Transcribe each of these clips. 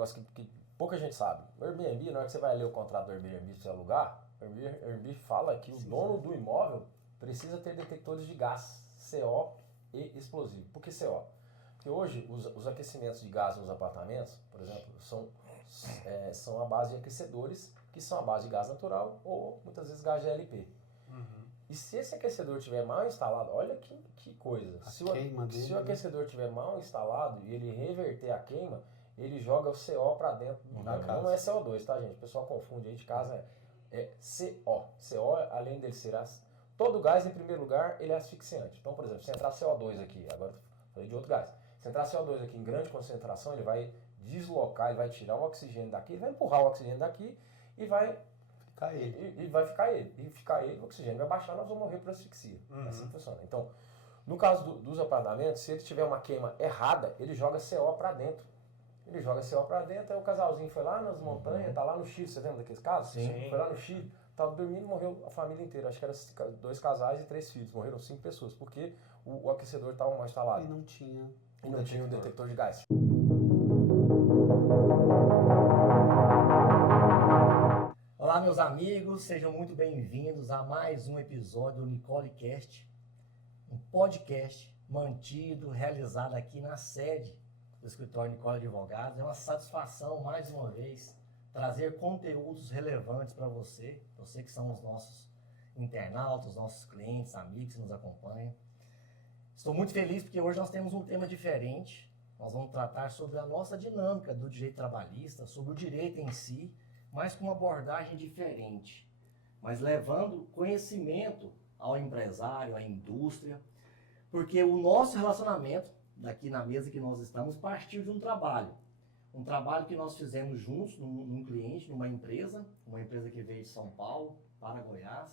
negócio que pouca gente sabe. O Airbnb, na hora que você vai ler o contrato do Airbnb para você alugar, o Airbnb fala que o dono do imóvel precisa ter detectores de gás, CO e explosivo. Por que CO? Porque hoje os aquecimentos de gás nos apartamentos, por exemplo, são a base de aquecedores que são a base de gás natural ou muitas vezes gás GLP. E se esse aquecedor estiver mal instalado, olha que coisa. Se o aquecedor estiver mal instalado e ele reverter a queima, ele joga o CO para dentro do gás. Não é CO2, tá, gente? O pessoal confunde aí de casa, é CO. CO, além dele ser... Todo gás, em primeiro lugar, ele é asfixiante. Então, por exemplo, se entrar CO2 aqui, agora eu falei de outro gás. Se entrar CO2 aqui em grande concentração, ele vai deslocar, ele vai tirar o oxigênio daqui, ele vai empurrar o oxigênio daqui e vai... E vai ficar ele. E ficar ele, o oxigênio vai baixar, nós vamos morrer por asfixia. Assim funciona. Então, no caso dos apartamentos, se ele tiver uma queima errada, ele joga CO para dentro. Ele joga CO para dentro, aí o casalzinho foi lá nas montanhas, tá lá no Chile, você lembra daqueles casos? Sim. Foi lá no Chile, tava dormindo, morreu a família inteira. Acho que eram 2 casais e 3 filhos, morreram 5 pessoas, porque o aquecedor estava mal instalado. E não tinha o detector de gás. Olá, meus amigos, sejam muito bem-vindos a mais um episódio do NicoleCast, um podcast mantido, realizado aqui na sede do escritório Nicole Advogados. É uma satisfação, mais uma vez, trazer conteúdos relevantes para você que são os nossos internautas, os nossos clientes, amigos que nos acompanham. Estou muito feliz porque hoje nós temos um tema diferente. Nós vamos tratar sobre a nossa dinâmica do direito trabalhista, sobre o direito em si, mas com uma abordagem diferente, mas levando conhecimento ao empresário, à indústria, porque o nosso relacionamento, daqui na mesa que nós estamos, partiu de um trabalho que nós fizemos juntos num cliente, numa empresa que veio de São Paulo para Goiás,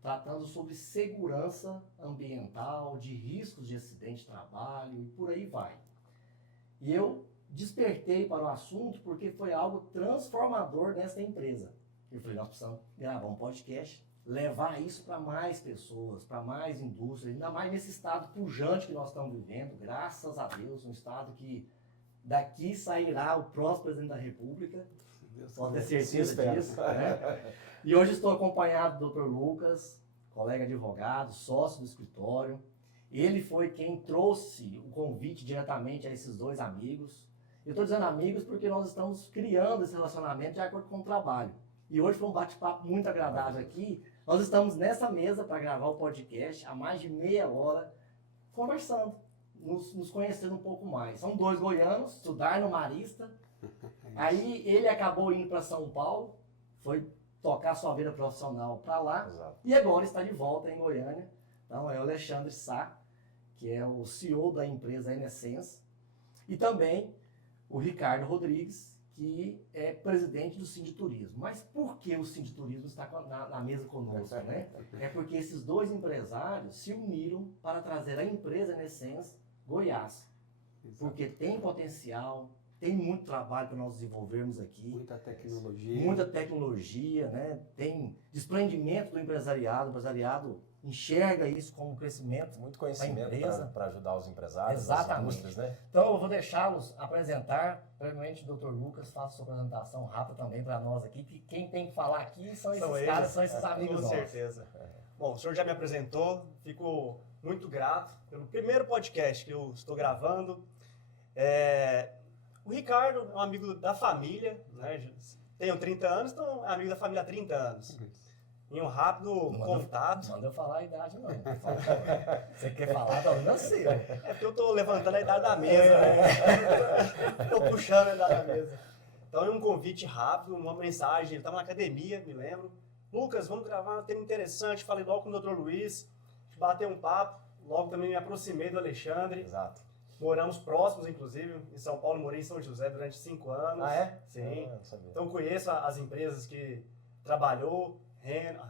tratando sobre segurança ambiental, de riscos de acidente de trabalho e por aí vai. E eu despertei para o assunto porque foi algo transformador nessa empresa. Eu falei, nós precisamos gravar um podcast, levar isso para mais pessoas, para mais indústrias, ainda mais nesse estado pujante que nós estamos vivendo, graças a Deus, um estado que daqui sairá o próximo presidente da República, pode ter certeza disso. Né? E hoje estou acompanhado do Dr. Lucas, colega advogado, sócio do escritório. Ele foi quem trouxe o convite diretamente a esses 2 amigos. Eu estou dizendo amigos porque nós estamos criando esse relacionamento de acordo com o trabalho. E hoje foi um bate-papo muito agradável aqui. Nós estamos nessa mesa para gravar o podcast há mais de meia hora, conversando, nos conhecendo um pouco mais. São 2 goianos, estudaram no Marista. Aí ele acabou indo para São Paulo, foi tocar sua vida profissional para lá. Exato. E agora está de volta em Goiânia. Então é o Alexandre Sá, que é o CEO da empresa Enessense. E também o Ricardo Rodrigues, que é presidente do Sinditurismo. Mas por que o Sinditurismo está na mesa conosco, né? É porque esses 2 empresários se uniram para trazer a empresa Enessense Goiás. Porque tem potencial, tem muito trabalho para nós desenvolvermos aqui. Muita tecnologia, né? Tem desprendimento do empresariado. O empresariado enxerga isso como crescimento. Muito conhecimento para ajudar os empresários, exatamente, as indústrias, né? Então eu vou deixá-los apresentar. Primeiramente o Dr. Lucas, faça sua apresentação rápida também para nós aqui, que quem tem que falar aqui são esses caras, são esses amigos nossos. Com certeza. Bom, o senhor já me apresentou, fico muito grato pelo primeiro podcast que eu estou gravando. O Ricardo é um amigo da família, né? Tenho 30 anos, então é amigo da família há 30 anos. Em um rápido contato. Não mandou falar a idade, não. Você quer falar, talvez não sei. É porque eu estou levantando a idade da mesa, né? Estou puxando a idade da mesa. Então, é um convite rápido, uma mensagem. Ele estava na academia, me lembro. Lucas, vamos gravar um tema interessante. Falei logo com o Dr. Luiz, bateu um papo. Logo também me aproximei do Alexandre. Exato. Moramos próximos, inclusive. Em São Paulo, morei em São José durante 5 anos. Ah, é? Sim. Não sabia. Então, conheço as empresas que trabalhou.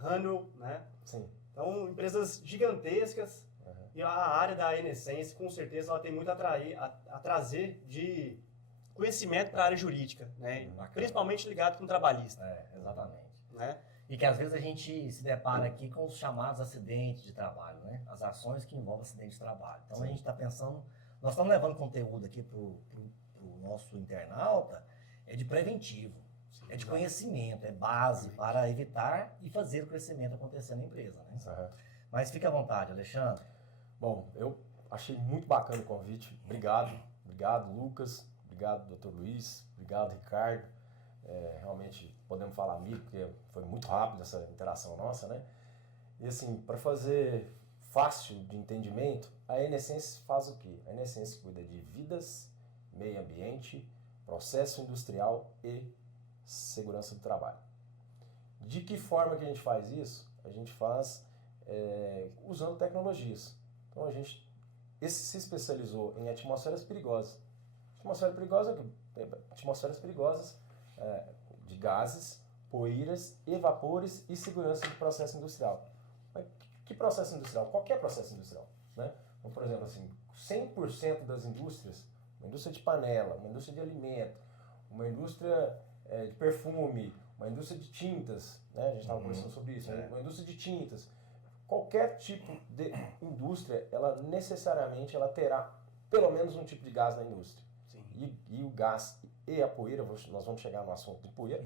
Hanu, né? Sim. Então, empresas gigantescas. E a área da Enessense, com certeza, ela tem muito a trazer de conhecimento para a área jurídica, né? Principalmente ligado com o trabalhista. Exatamente. Né? E que às vezes a gente se depara aqui com os chamados acidentes de trabalho, né? As ações que envolvem acidente de trabalho. Então a gente está pensando, nós estamos levando conteúdo aqui para o nosso internauta é de preventivo, é de conhecimento, é base para evitar e fazer o crescimento acontecer na empresa, né? Certo. Mas fique à vontade, Alexandre. Bom, eu achei muito bacana o convite. Obrigado. Obrigado, Lucas. Obrigado, Dr. Luiz. Obrigado, Ricardo. Realmente podemos falar amigo, porque foi muito rápido essa interação nossa, né? E assim, para fazer fácil de entendimento, a NSense faz o quê? A NSense cuida de vidas, meio ambiente, processo industrial e segurança do trabalho. De que forma que a gente faz isso? A gente faz usando tecnologias. Então a gente se especializou em atmosferas perigosas. Atmosferas perigosas de gases, poeiras e vapores e segurança do processo industrial. Mas que processo industrial? Qualquer processo industrial, né? Então, por exemplo, assim, 100% das indústrias, uma indústria de panela, uma indústria de alimento, uma indústria de perfume, uma indústria de tintas, né? A gente estava conversando sobre isso, uma indústria de tintas. Qualquer tipo de indústria, ela necessariamente terá pelo menos um tipo de gás na indústria. E o gás e a poeira, nós vamos chegar no assunto de poeira,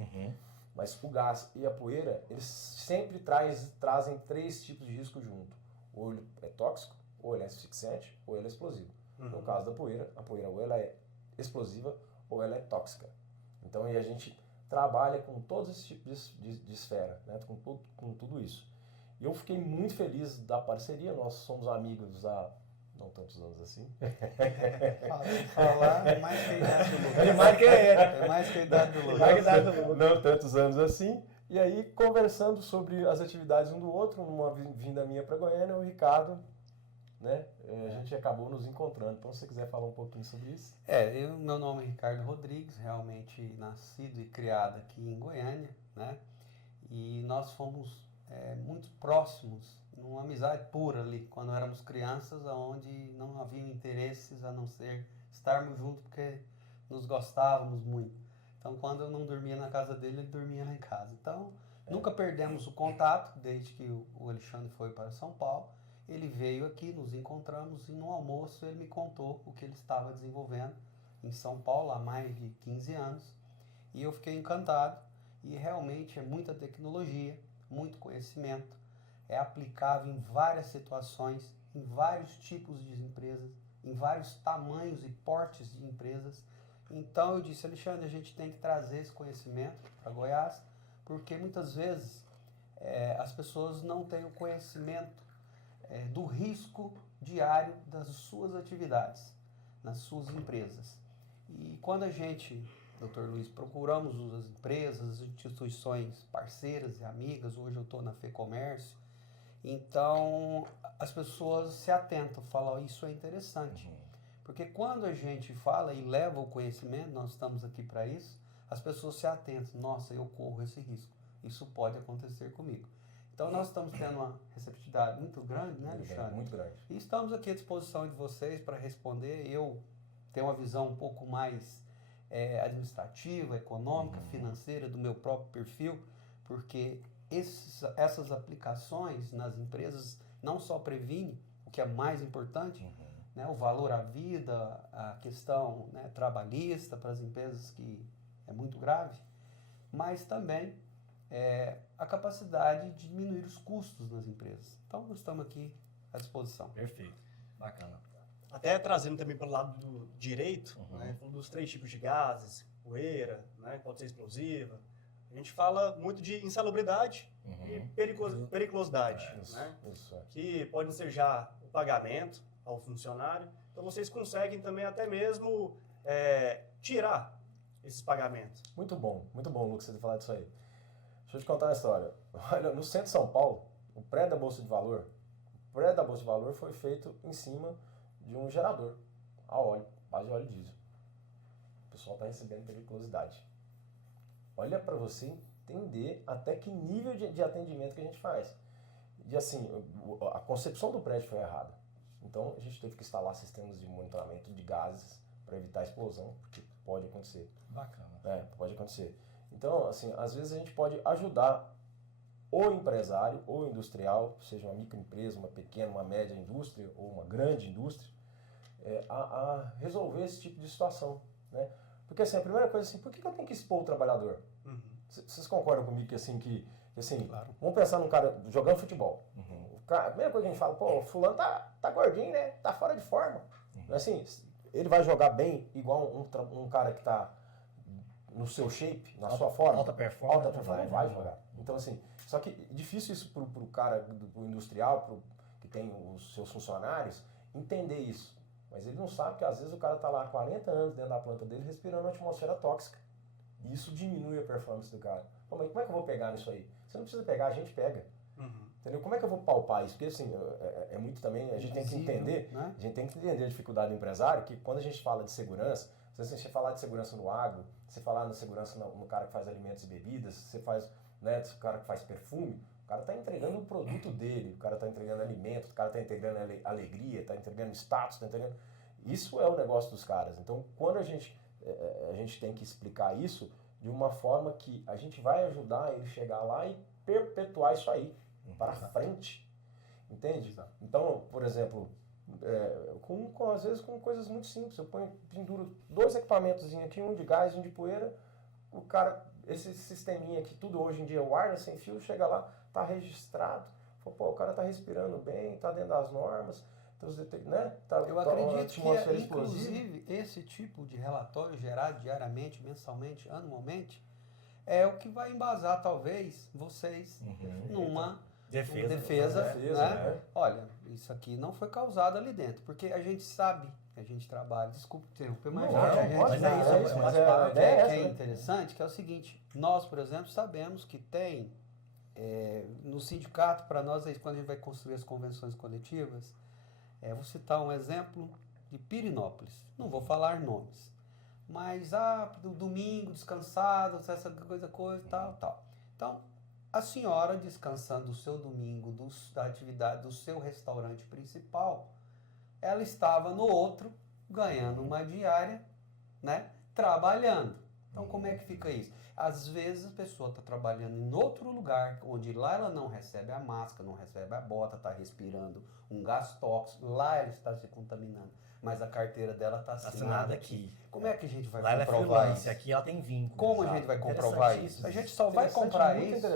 mas o gás e a poeira, eles sempre trazem 3 tipos de risco junto. Ou ele é tóxico, ou ele é asfixiante, ou ele é explosivo. No caso da poeira, a poeira ou ela é explosiva ou ela é tóxica. Então aí a gente trabalha com todos esses tipos de esfera, né? com tudo isso. E eu fiquei muito feliz da parceria, nós somos amigos há não tantos anos assim. Falar é mais que a idade do Lucas. É mais que É mais que a idade do Lucas. Não tantos anos assim. E aí, conversando sobre as atividades um do outro, numa vinda minha para Goiânia, o Ricardo, né? A gente acabou nos encontrando. Então, se você quiser falar um pouquinho sobre isso. Meu nome é Ricardo Rodrigues, realmente nascido e criado aqui em Goiânia, né? E nós fomos muito próximos, numa amizade pura ali, quando éramos crianças, onde não havia interesses a não ser estarmos juntos, porque nos gostávamos muito. Então, quando eu não dormia na casa dele, ele dormia lá em casa. Então, nunca perdemos o contato, desde que o Alexandre foi para São Paulo. Ele veio aqui, nos encontramos, e no almoço ele me contou o que ele estava desenvolvendo em São Paulo há mais de 15 anos. E eu fiquei encantado, e realmente é muita tecnologia, muito conhecimento, é aplicável em várias situações, em vários tipos de empresas, em vários tamanhos e portes de empresas. Então eu disse, Alexandre, a gente tem que trazer esse conhecimento para Goiás, porque muitas vezes as pessoas não têm o conhecimento do risco diário das suas atividades, nas suas empresas. E quando a gente, Dr. Luiz, procuramos as empresas, as instituições parceiras e amigas, hoje eu estou na FEComércio, então as pessoas se atentam, falam, isso é interessante. Porque quando a gente fala e leva o conhecimento, nós estamos aqui para isso, as pessoas se atentam, nossa, eu corro esse risco, isso pode acontecer comigo. Então nós estamos tendo uma receptividade muito grande, né, Alexandre? Muito grande. E estamos aqui à disposição de vocês para responder. Eu tenho uma visão um pouco mais administrativa, econômica, financeira do meu próprio perfil, porque essas aplicações nas empresas não só previne, o que é mais importante, né, o valor à vida, a questão, né, trabalhista para as empresas, que é muito grave, mas também a capacidade de diminuir os custos nas empresas. Então, nós estamos aqui à disposição. Perfeito. Bacana. Até trazendo também para o lado do direito, né, falando dos 3 tipos de gases, poeira, né, pode ser explosiva. A gente fala muito de insalubridade e periculosidade, né, que pode ensejar o pagamento ao funcionário. Então, vocês conseguem também até mesmo tirar esses pagamentos. Muito bom, Lucas, você ter falado disso aí. Deixa eu te contar uma história. Olha, no centro de São Paulo, o prédio da Bolsa de Valor foi feito em cima de um gerador a óleo, base de óleo diesel. O pessoal está recebendo periculosidade. Olha para você entender até que nível de atendimento que a gente faz. E assim, a concepção do prédio foi errada. Então a gente teve que instalar sistemas de monitoramento de gases para evitar a explosão, porque pode acontecer. Bacana. Pode acontecer. Então, assim, às vezes a gente pode ajudar o empresário ou o industrial, seja uma microempresa, uma pequena, uma média indústria ou uma grande indústria, a resolver esse tipo de situação, né? Porque assim, a primeira coisa assim, por que eu tenho que expor o trabalhador? Uhum. Vocês concordam comigo que assim, assim, Claro. vamos pensar num cara jogando futebol. A primeira coisa que a gente fala, pô, fulano tá gordinho, né? Tá fora de forma. Assim, ele vai jogar bem igual um cara que tá no seu shape, na sua forma. Alta performance. Alta performance, vai jogar. Então assim, só que é difícil isso pro cara, pro industrial, que tem os seus funcionários, entender isso. Mas ele não sabe que às vezes o cara tá lá há 40 anos dentro da planta dele respirando uma atmosfera tóxica. E isso diminui a performance do cara. Pô, mas como é que eu vou pegar nisso aí? Você não precisa pegar, a gente pega. Uhum. Entendeu? Como é que eu vou palpar isso? Porque assim, é muito também, a gente tem que entender, né? a gente tem que entender a dificuldade do empresário, que quando a gente fala de segurança, se você falar de segurança no agro, você falar de segurança no cara que faz alimentos e bebidas, você faz, né, o cara que faz perfume, o cara está entregando o produto dele, o cara está entregando alimento, o cara está entregando alegria, está entregando status, está entregando... Isso é o negócio dos caras. Então, quando a gente tem que explicar isso de uma forma que a gente vai ajudar ele chegar lá e perpetuar isso aí para frente, entende? Então, por exemplo, às vezes com coisas muito simples, eu penduro 2 equipamentos aqui, um de gás e um de poeira, o cara, esse sisteminha aqui, tudo hoje em dia wireless, sem fio, chega lá, tá registrado, pô, o cara tá respirando bem, tá dentro das normas, né? Eu acredito que, atmosfera inclusive, esse tipo de relatório gerado diariamente, mensalmente, anualmente, é o que vai embasar, talvez, vocês numa defesa, né? Olha, isso aqui não foi causado ali dentro, porque a gente sabe que a gente trabalha, desculpa interromper, mas a ideia é interessante, que é o seguinte, nós, por exemplo, sabemos que tem, no sindicato, para nós, quando a gente vai construir as convenções coletivas, vou citar um exemplo de Pirinópolis, não vou falar nomes, mas do domingo, descansado, essa coisa, tal. Então, a senhora descansando o seu domingo da atividade do seu restaurante principal, ela estava no outro, ganhando uma diária, né, trabalhando. Então, como é que fica isso? Às vezes a pessoa está trabalhando em outro lugar, onde lá ela não recebe a máscara, não recebe a bota, está respirando um gás tóxico, lá ela está se contaminando, mas a carteira dela está assinada aqui. Como é que a gente vai lá comprovar ela é isso? Aqui ela tem vínculo. Como a gente vai comprovar isso? A gente só vai comprar isso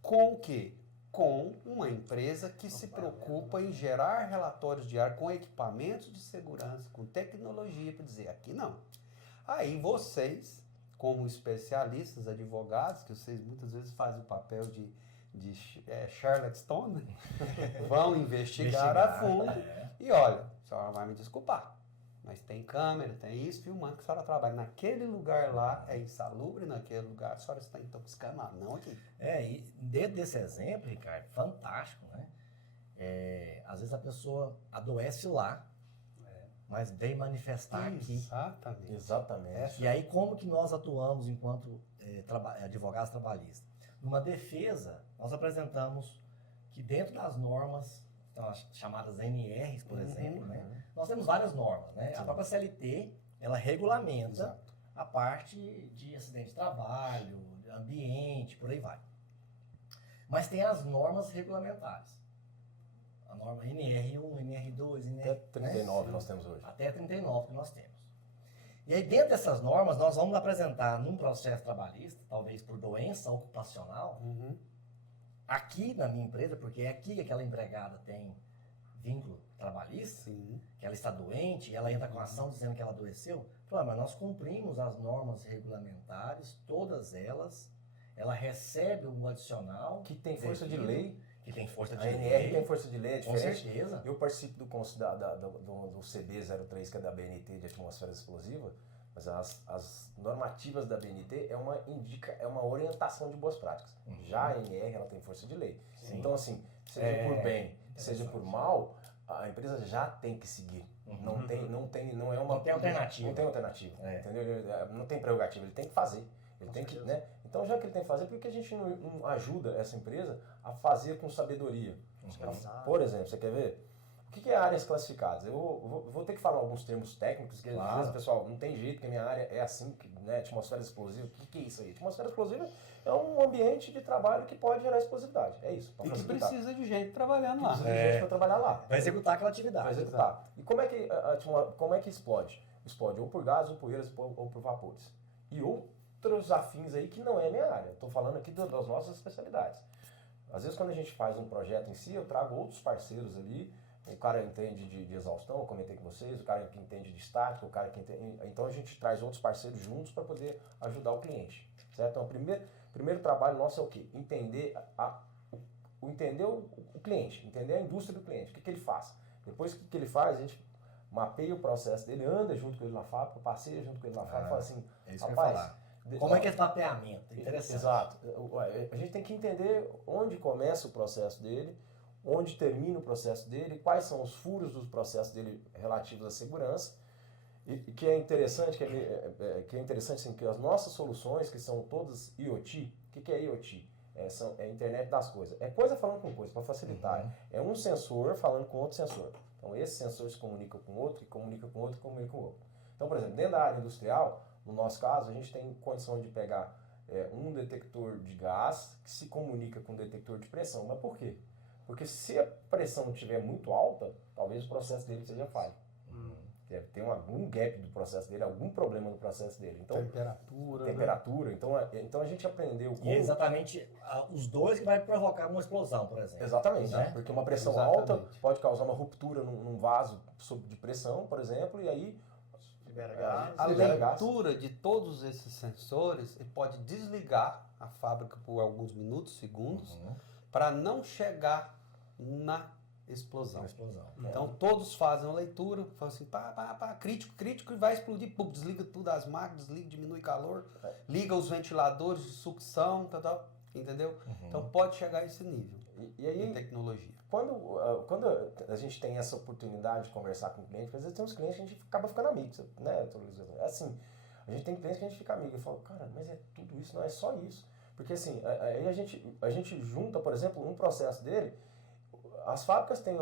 com o quê? Com uma empresa que se preocupa em gerar relatórios diários com equipamentos de segurança, com tecnologia, para dizer, aqui não. Aí vocês, como especialistas, advogados, que vocês muitas vezes fazem o papel de Sherlock Stone, né? Vão investigar a fundo e olha, a senhora vai me desculpar, mas tem câmera, tem isso, filmando que a senhora trabalha naquele lugar lá, é insalubre naquele lugar, a senhora está intoxicando lá, não aqui. E dentro desse exemplo, Ricardo, fantástico, né? Às vezes a pessoa adoece lá, mas vem manifestar aqui. Exatamente. E aí como que nós atuamos enquanto advogados trabalhistas? Numa defesa, nós apresentamos que dentro das normas, as chamadas NRs, por exemplo, né? Nós temos várias normas, né? A própria CLT, ela regulamenta a parte de acidente de trabalho, ambiente, por aí vai. Mas tem as normas regulamentares. A norma NR1, NR2, NR... Até 39 nós temos hoje. Até 39 que nós temos. E aí dentro dessas normas nós vamos apresentar num processo trabalhista, talvez por doença ocupacional, aqui na minha empresa, porque é aqui que aquela empregada tem vínculo trabalhista, que ela está doente, ela entra com ação dizendo que ela adoeceu, mas nós cumprimos as normas regulamentares, todas elas, ela recebe um adicional... Que tem força de lei. Que tem força de lei. A NR tem força de lei, é diferente. Com certeza. Eu participo do CB03, que é da BNT de atmosfera explosiva, mas as normativas da BNT é uma orientação de boas práticas. Já a NR, ela tem força de lei. Sim. Então, assim, seja por bem, seja por mal, a empresa já tem que seguir. Não tem alternativa. Não tem alternativa, entendeu? Não tem prerrogativa, ele tem que fazer. Ele tem que, né? Então, já que ele tem que fazer, por que a gente não ajuda essa empresa a fazer com sabedoria? Por exemplo, você quer ver? O que é áreas classificadas? Eu vou ter que falar alguns termos técnicos, que às vezes, pessoal, não tem jeito, que a minha área é assim, né? Atmosfera explosiva. O que é isso aí? Atmosfera explosiva é um ambiente de trabalho que pode gerar explosividade. É isso. E que precisa de gente trabalhando lá. Precisa de gente para trabalhar lá. Vai executar aquela atividade. Vai executar. E como é que explode? explode ou por gás, ou poeiras, ou por vapores. E outros afins aí que não é minha área. Estou falando aqui das nossas especialidades. Às vezes quando a gente faz um projeto em si, eu trago outros parceiros ali. O cara entende de exaustão, eu comentei com vocês, o cara que entende de estática, o cara que entende... Então a gente traz outros parceiros juntos para poder ajudar o cliente. Certo? Então o primeiro trabalho nosso é o quê? Entender entender o cliente, entender a indústria do cliente, o que ele faz. Depois que ele faz, a gente mapeia o processo dele, anda junto com ele na fábrica, passeia junto com ele na fábrica e fala assim, É isso que eu ia rapaz, falar. Como é que é esse mapeamento? Interessante. Exato. A gente tem que entender onde começa o processo dele, onde termina o processo dele, quais são os furos dos processos dele relativos à segurança. E que é interessante, que é interessante assim, que as nossas soluções, que são todas IoT, o que é IoT? É a internet das coisas. É coisa falando com coisa, para facilitar. Uhum. É um sensor falando com outro sensor. Então esse sensor se comunica com outro, e comunica com outro, e comunica com outro. Então, por exemplo, dentro da área industrial, no nosso caso, a gente tem condição de pegar um detector de gás que se comunica com um detector de pressão. Mas por quê? Porque se a pressão estiver muito alta, talvez o processo dele seja falho. Tem algum gap do processo dele, algum problema no processo dele. Então, temperatura. Né? Então a gente aprendeu como... E é exatamente os dois que vai provocar uma explosão, por exemplo. Exatamente, né? Porque uma pressão Exatamente. alta pode causar uma ruptura num vaso de pressão, por exemplo, e aí Libera gás. A libera gás. leitura de todos esses sensores, ele pode desligar a fábrica por alguns minutos, segundos, para não chegar na explosão. Uma explosão. Então todos fazem a leitura, falam assim, crítico, e vai explodir, pum, desliga tudo as máquinas, desliga, diminui calor, liga os ventiladores de sucção, entendeu? Então pode chegar a esse nível E aí, de tecnologia. quando a gente tem essa oportunidade de conversar com o cliente, porque às vezes tem uns clientes que a gente acaba ficando amigo, né? É assim, a gente tem clientes que a gente fica amigo. Eu falo, cara, mas é tudo isso, não é só isso. Porque assim, aí a gente junta, por exemplo, um processo dele, as fábricas têm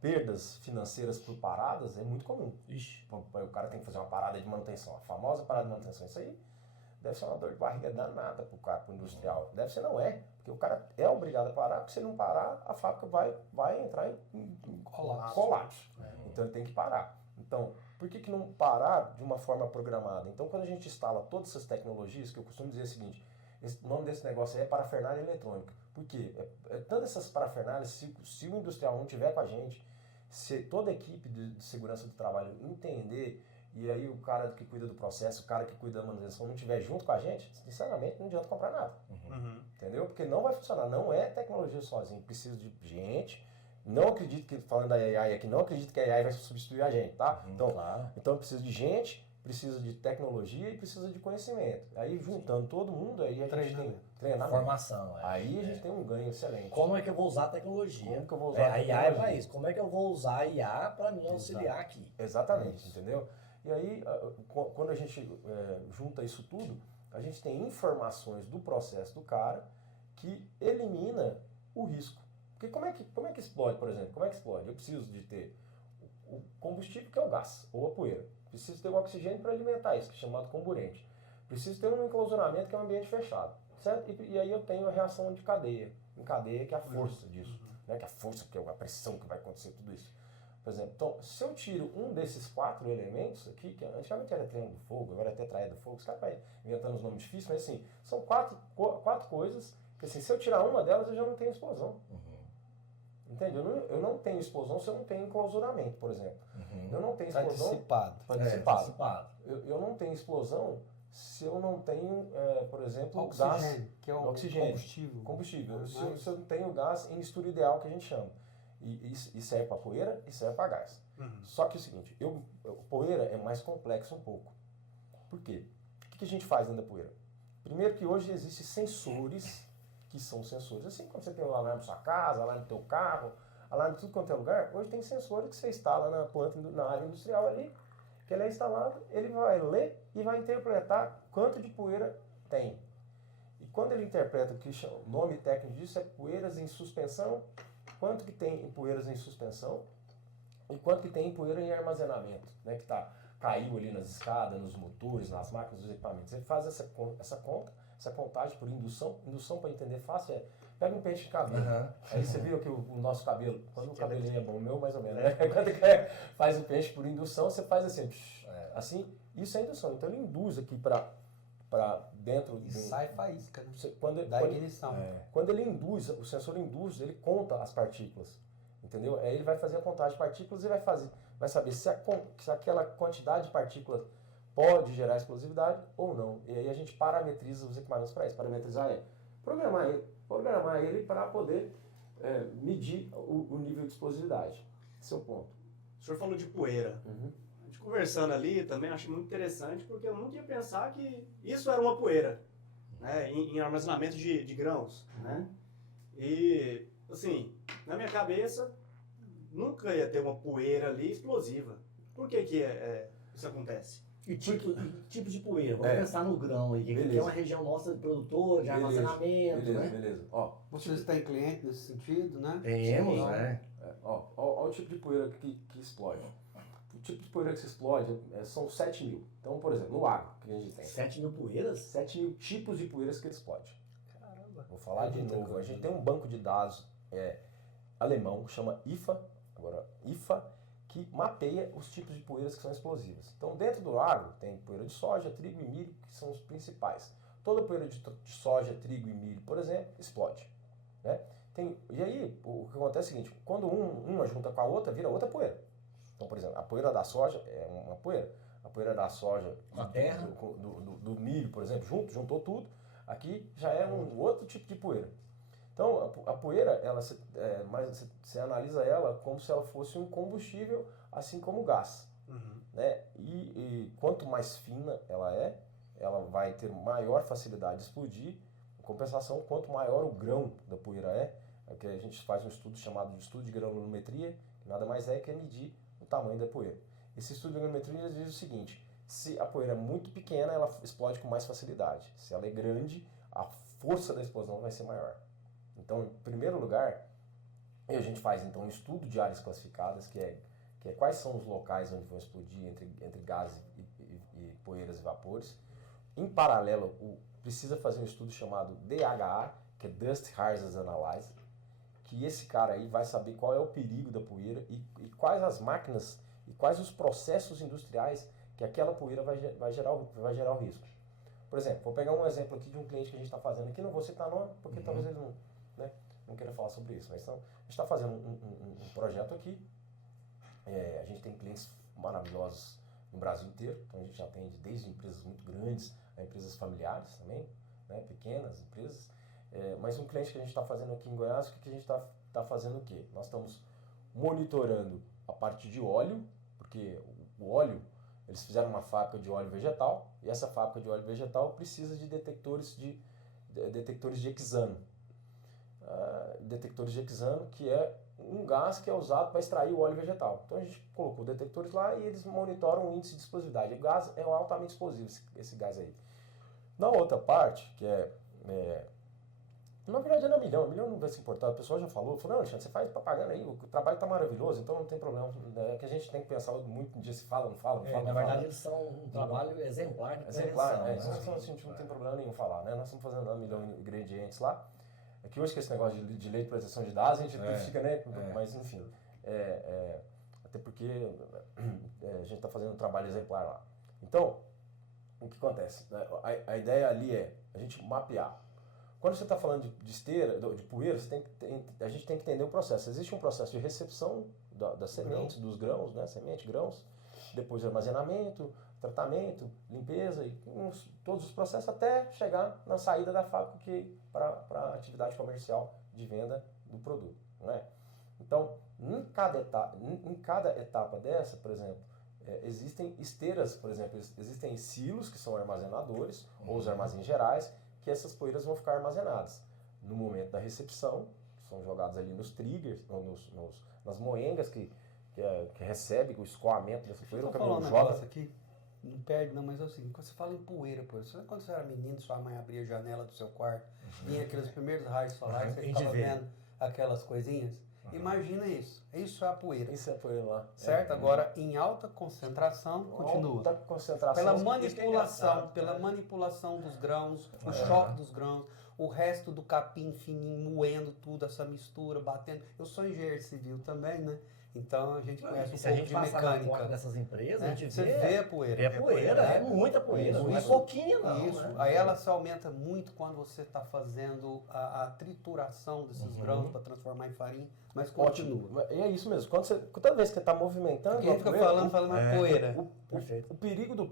perdas financeiras por paradas, é muito comum. Ixi. O cara tem que fazer uma parada de manutenção, a famosa parada de manutenção. Isso aí deve ser uma dor de barriga danada pro industrial. Deve ser, não é. Porque o cara é obrigado a parar, porque se ele não parar, a fábrica vai entrar em colapso. Então ele tem que parar. Então, por que não parar de uma forma programada? Então, quando a gente instala todas essas tecnologias, que eu costumo dizer o seguinte, o nome desse negócio é parafernália eletrônica. Por quê? Tantas essas parafernálias, se o industrial não tiver com a gente, se toda a equipe de segurança do trabalho entender, e aí o cara que cuida do processo, o cara que cuida da manutenção não estiver junto com a gente, sinceramente não adianta comprar nada. Entendeu? Porque não vai funcionar. Não é tecnologia sozinha. Precisa de gente. Não acredito que, falando da AI aqui, não acredito que a AI vai substituir a gente, tá? Então precisa de gente, precisa de tecnologia e precisa de conhecimento. Aí juntando todo mundo, aí a gente tem treinamento. Formação. Aí a gente tem um ganho excelente. Como é que eu vou usar a tecnologia? Como que eu vou usar a IA é para isso. Como é que eu vou usar a IA para me auxiliar aqui? Exatamente, entendeu? E aí, quando a gente junta isso tudo, a gente tem informações do processo do cara que elimina o risco. Porque como é que explode, por exemplo? Como é que explode? Eu preciso de ter o combustível, que é o gás, ou a poeira. Preciso ter o oxigênio para alimentar isso, que é chamado comburente. Preciso ter um enclausuramento, que é um ambiente fechado. Certo? E aí eu tenho a reação de cadeia. Em cadeia, que é a força disso. Né? Que é a força, que é a pressão que vai acontecer tudo isso. Por exemplo, então, se eu tiro um desses 4 elementos aqui, que antigamente era triângulo do fogo, agora é tetraedro do fogo, os caras vão inventando os nomes difíceis, mas assim, são quatro coisas que assim, se eu tirar uma delas, eu já não tenho explosão. Entende? Eu não tenho explosão se eu não tenho enclausuramento, por exemplo. Eu não tenho explosão... Antecipado. Eu não tenho explosão se eu não tenho, por exemplo, Oxigênio, gás... que é o combustível. Se eu não tenho gás em mistura ideal, que a gente chama. E serve para poeira e serve para gás. Só que é o seguinte, poeira é mais complexo um pouco. Por quê? O que a gente faz dentro da poeira? Primeiro que hoje existem sensores, que são sensores, assim como você tem um alarme na sua casa, alarme no teu carro, alarme em tudo quanto é lugar, hoje tem sensores que você instala na planta, na área industrial ali, que ele é instalado, ele vai ler e vai interpretar quanto de poeira tem. E quando ele interpreta, o nome técnico disso é poeiras em suspensão, quanto que tem em poeiras em suspensão e quanto que tem em poeira em armazenamento, né, que caiu ali nas escadas, nos motores, nas máquinas, nos equipamentos. Ele faz essa conta, essa contagem por indução. Indução, para entender fácil, é pega um pente de cabelo. Aham. Aí você viu que o nosso cabelo, quando o Esse aqui é cabelinho é bom, o meu mais ou menos, né? Quando faz o pente por indução, você faz assim, assim, isso é indução. Então ele induz aqui para dentro E sai faísca, né? quando, Da quando, ignição. quando ele induz, o sensor induz, ele conta as partículas, entendeu? Aí ele vai fazer a contagem de partículas e vai saber se aquela quantidade de partículas pode gerar explosividade ou não. E aí a gente parametriza os equipamentos para isso. Parametrizar é programar ele para poder medir o nível de explosividade. Esse é o ponto. O senhor falou de poeira. A gente conversando ali também achei muito interessante, porque eu nunca ia pensar que isso era uma poeira, né, em armazenamento de grãos, né? E, assim, na minha cabeça, nunca ia ter uma poeira ali explosiva. Por que isso acontece? E tipo de poeira? Vamos É. pensar no grão aí, que é Beleza. uma região nossa de produtor, de armazenamento, né? Beleza. Ó, Vocês têm cliente nesse sentido, né? Temos, Sim. né? ó o tipo de poeira que explode. O tipo de poeira que se explode são 7.000. Então, por exemplo, no agro, que a gente tem 7.000 poeiras? 7.000 tipos de poeiras que explode. Caramba. Vou falar de muita novo. coisa. A gente tem um banco de dados alemão, que chama IFA, que mapeia os tipos de poeiras que são explosivas. Então, dentro do agro, tem poeira de soja, trigo e milho, que são os principais. Toda poeira de soja, trigo e milho, por exemplo, explode. Né? E aí, o que acontece é o seguinte, quando uma junta com a outra, vira outra poeira. Então, por exemplo, a poeira da soja é uma poeira. A poeira da soja, Uma terra. do milho, por exemplo, juntou tudo, aqui já é um outro tipo de poeira. Então, a poeira, você analisa ela como se ela fosse um combustível, assim como o gás. Uhum. Né? E quanto mais fina ela vai ter maior facilidade de explodir. Em compensação, quanto maior o grão da poeira que a gente faz um estudo chamado de estudo de granulometria, que nada mais é que medir o tamanho da poeira. Esse estudo de granulometria diz o seguinte: se a poeira é muito pequena, ela explode com mais facilidade. Se ela é grande, a força da explosão vai ser maior. Então, em primeiro lugar, a gente faz então um estudo de áreas classificadas, que é quais são os locais onde vão explodir entre gases e poeiras e vapores. Em paralelo, precisa fazer um estudo chamado DHA, que é Dust Hazard Analysis, que esse cara aí vai saber qual é o perigo da poeira e quais as máquinas e quais os processos industriais que aquela poeira vai gerar o risco. Por exemplo, vou pegar um exemplo aqui de um cliente que a gente está fazendo aqui, não vou citar nome, porque talvez ele não queira falar sobre isso, mas então, a gente está fazendo um projeto aqui, a gente tem clientes maravilhosos no Brasil inteiro, então a gente atende desde empresas muito grandes a empresas familiares também, né, pequenas empresas, mas um cliente que a gente está fazendo aqui em Goiás, o que a gente está fazendo o quê? Nós estamos monitorando a parte de óleo, porque o óleo, eles fizeram uma fábrica de óleo vegetal, e essa fábrica de óleo vegetal precisa de detectores de hexano. Detectores de hexano, que é um gás que é usado para extrair o óleo vegetal. Então a gente colocou detectores lá e eles monitoram o índice de explosividade. O gás é altamente explosivo, esse gás aí. Na outra parte, que na verdade é na Milhão não vai se importar, o pessoal já falou, não, Alexandre, você faz propaganda aí, o trabalho está maravilhoso, então não tem problema. É que a gente tem que pensar muito um dia se fala, não fala. Na verdade, eles são um trabalho exemplar de prevenção. Então a gente não tem problema nenhum falar, né? Nós estamos fazendo na Milhão ingredientes lá. É que hoje que esse negócio de lei de proteção de dados, a gente fica, né? Mas enfim, até porque a gente está fazendo um trabalho exemplar lá. Então, o que acontece? A ideia ali é a gente mapear. Quando você está falando de esteira, de poeira, a gente tem que entender o processo. Existe um processo de recepção das sementes, dos grãos, né? Semente, grãos, depois armazenamento, tratamento, limpeza, e todos os processos até chegar na saída da fábrica para a atividade comercial de venda do produto. Não é? Então, em cada etapa dessa, por exemplo, existem esteiras, por exemplo, existem silos que são armazenadores, ou os armazéns gerais, que essas poeiras vão ficar armazenadas. No momento da recepção, são jogadas ali nos triggers, nas moengas que recebe o escoamento dessa poeira. Eu tô falando um negócio aqui, não perde não, mas é o seguinte, quando você fala em poeira, quando você era menino, sua mãe abria a janela do seu quarto, vinha aqueles primeiros raios solares, você ficava vendo aquelas coisinhas, Imagina isso. Isso é a poeira. Isso é por ele lá. Certo? Agora, em alta concentração, continua. Alta concentração. Pela Isso que é manipulação, engraçado, pela né? manipulação dos grãos, o choque dos grãos, o resto do capim fininho, moendo tudo, essa mistura, batendo. Eu sou engenheiro civil também, né? Então a gente conhece E um se a pouco gente de passar na porta mecânica. dessas empresas, Né? a gente Você vê, vê a poeira. é poeira, é muita poeira, não é Isso. pouquinha não. Isso. Né? Aí ela se aumenta muito quando você está fazendo a trituração desses grãos para transformar em farinha, mas continua. Ótimo. E é isso mesmo. Toda vez que você está movimentando. Quem fica falando poeira. Perfeito. O perigo do